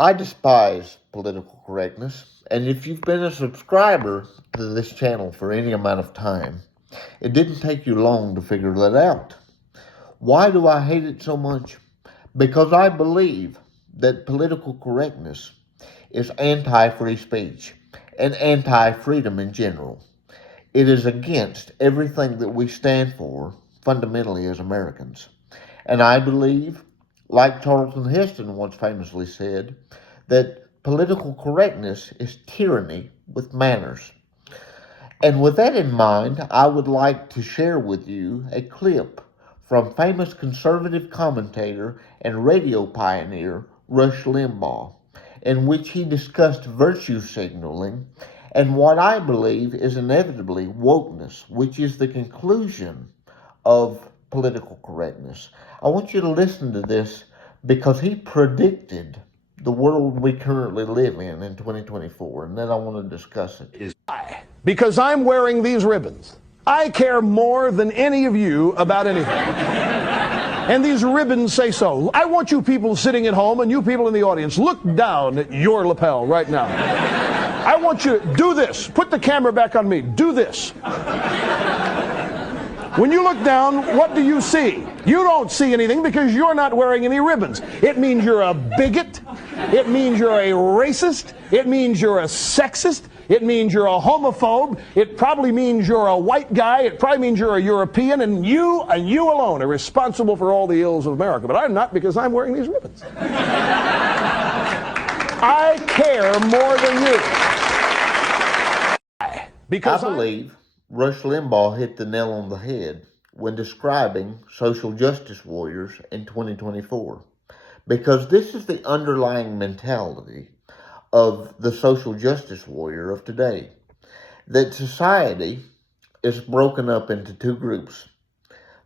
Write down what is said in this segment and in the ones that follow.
I despise political correctness, and if you've been a subscriber to this channel for any amount of time, it didn't take you long to figure that out. Why do I hate it so much? Because I believe that political correctness is anti-free speech and anti-freedom in general. It is against everything that we stand for fundamentally as Americans. And I believe, like Charlton Heston once famously said, that political correctness is tyranny with manners. And with that in mind, I would like to share with you a clip from famous conservative commentator and radio pioneer Rush Limbaugh, in which he discussed virtue signaling and what I believe is inevitably wokeness, which is the conclusion of political correctness. I want you to listen to this because he predicted the world we currently live in 2024, and then I want to discuss it. Because I'm wearing these ribbons. I care more than any of you about anything. And these ribbons say so. I want you people sitting at home and you people in the audience, look down at your lapel right now. I want you to do this. Put the camera back on me. Do this. When you look down, what do you see? You don't see anything because you're not wearing any ribbons. It means you're a bigot. It means you're a racist. It means you're a sexist. It means you're a homophobe. It probably means you're a white guy. It probably means you're a European. And you alone are responsible for all the ills of America. But I'm not, because I'm wearing these ribbons. I care more than you. Because I believe Rush Limbaugh hit the nail on the head when describing social justice warriors in 2024. Because this is the underlying mentality of the social justice warrior of today. That society is broken up into two groups,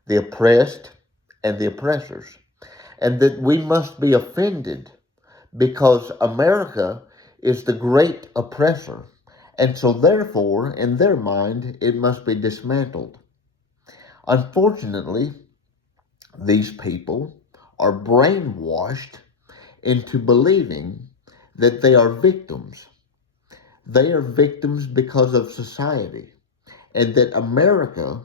the oppressed and the oppressors. And that we must be offended because America is the great oppressor. And so therefore, in their mind, it must be dismantled. Unfortunately, these people are brainwashed into believing that they are victims. They are victims because of society. And that America,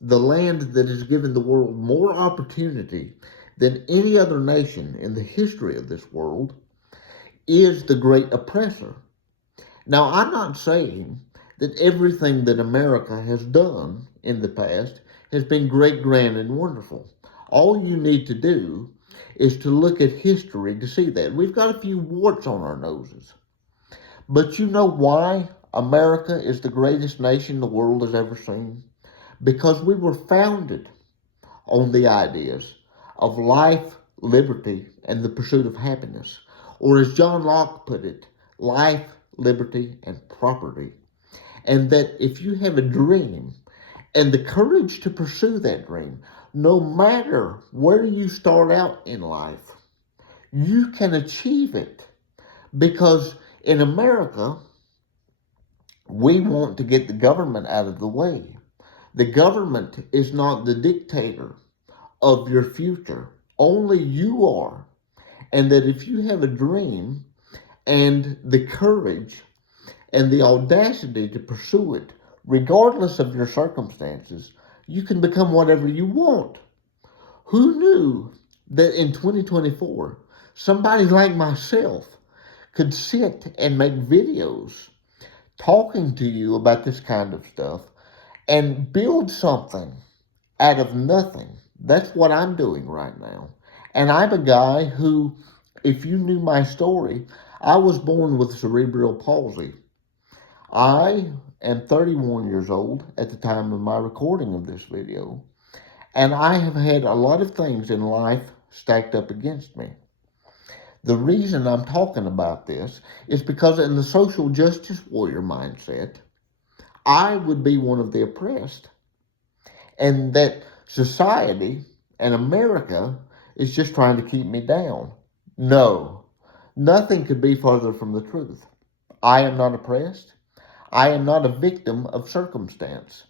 the land that has given the world more opportunity than any other nation in the history of this world, is the great oppressor. Now, I'm not saying that everything that America has done in the past has been great, grand, and wonderful. All you need to do is to look at history to see that. We've got a few warts on our noses. But you know why America is the greatest nation the world has ever seen? Because we were founded on the ideas of life, liberty, and the pursuit of happiness. Or as John Locke put it, life, liberty, and property. And that if you have a dream and the courage to pursue that dream, no matter where you start out in life, you can achieve it. Because in America, we want to get the government out of the way. The government is not the dictator of your future. Only you are. And that if you have a dream and the courage and the audacity to pursue it, regardless of your circumstances, you can become whatever you want. Who knew that in 2024, somebody like myself could sit and make videos talking to you about this kind of stuff and build something out of nothing? That's what I'm doing right now. And I'm a guy who, if you knew my story, I was born with cerebral palsy. I am 31 years old at the time of my recording of this video, and I have had a lot of things in life stacked up against me. The reason I'm talking about this is because in the social justice warrior mindset, I would be one of the oppressed, and that society and America is just trying to keep me down. No, nothing could be further from the truth. I am not oppressed. I am not a victim of circumstance.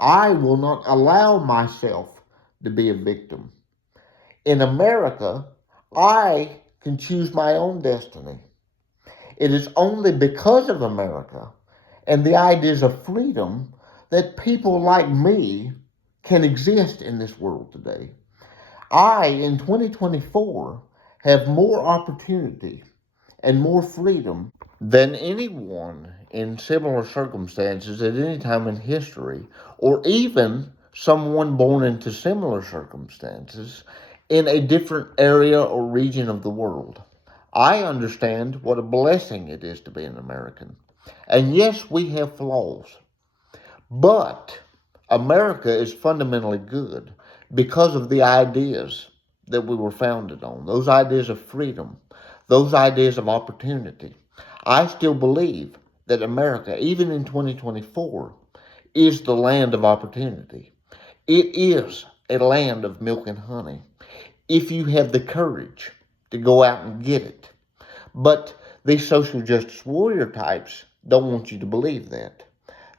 I will not allow myself to be a victim. In America, I can choose my own destiny. It is only because of America and the ideas of freedom that people like me can exist in this world today. I, in 2024, have more opportunity and more freedom than anyone in similar circumstances at any time in history, or even someone born into similar circumstances in a different area or region of the world. I understand what a blessing it is to be an American. And yes, we have flaws, but America is fundamentally good because of the ideas that we were founded on, those ideas of freedom, those ideas of opportunity. I still believe that America, even in 2024, is the land of opportunity. It is a land of milk and honey if you have the courage to go out and get it. But these social justice warrior types don't want you to believe that.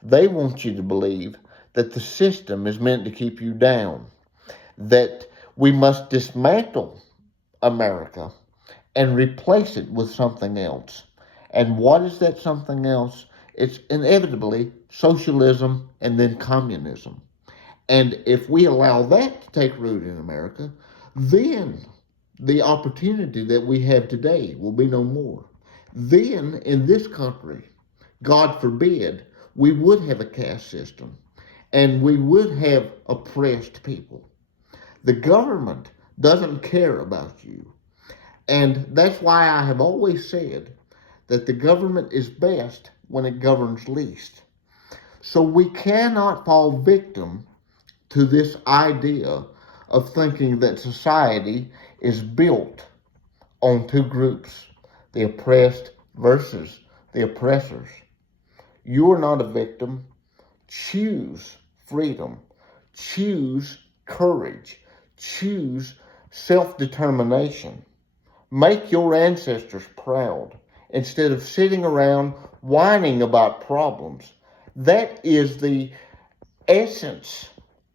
They want you to believe that the system is meant to keep you down, that we must dismantle America and replace it with something else. And what is that something else? It's inevitably socialism and then communism. And if we allow that to take root in America, then the opportunity that we have today will be no more. Then in this country, God forbid, we would have a caste system and we would have oppressed people. The government doesn't care about you. And that's why I have always said that the government is best when it governs least. So we cannot fall victim to this idea of thinking that society is built on two groups, the oppressed versus the oppressors. You are not a victim. Choose freedom. Choose courage. Choose self-determination. Make your ancestors proud instead of sitting around whining about problems. That is the essence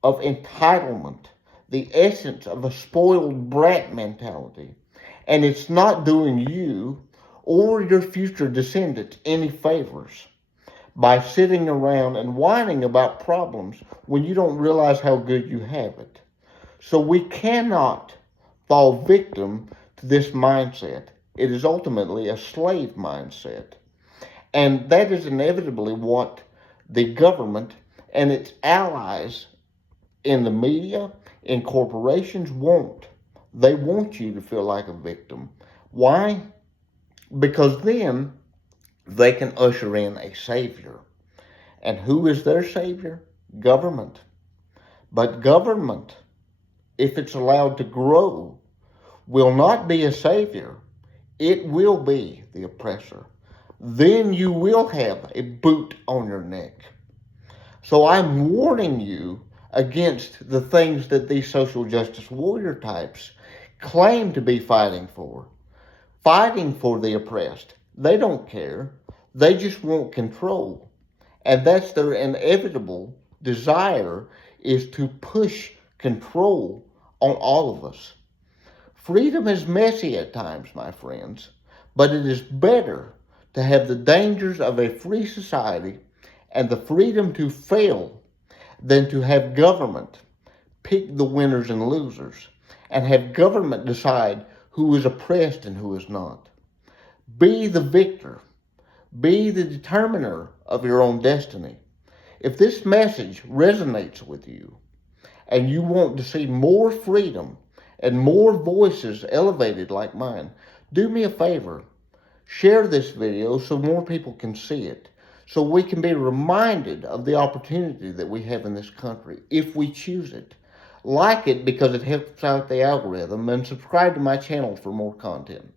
of entitlement, the essence of a spoiled brat mentality. And it's not doing you or your future descendants any favors by sitting around and whining about problems when you don't realize how good you have it. So we cannot fall victim to this mindset. It is ultimately a slave mindset. And that is inevitably what the government and its allies in the media, in corporations want. They want you to feel like a victim. Why? Because then they can usher in a savior. And who is their savior? Government. But government, if it's allowed to grow, will not be a savior. It will be the oppressor. Then you will have a boot on your neck. So I'm warning you against the things that these social justice warrior types claim to be fighting for the oppressed. They don't care. They just want control. And that's their inevitable desire, is to push control on all of us. Freedom is messy at times, my friends, but it is better to have the dangers of a free society and the freedom to fail than to have government pick the winners and losers and have government decide who is oppressed and who is not. Be the victor. Be the determiner of your own destiny. If this message resonates with you and you want to see more freedom and more voices elevated like mine, do me a favor. Share this video so more people can see it, so we can be reminded of the opportunity that we have in this country if we choose it. Like it because it helps out the algorithm, and subscribe to my channel for more content.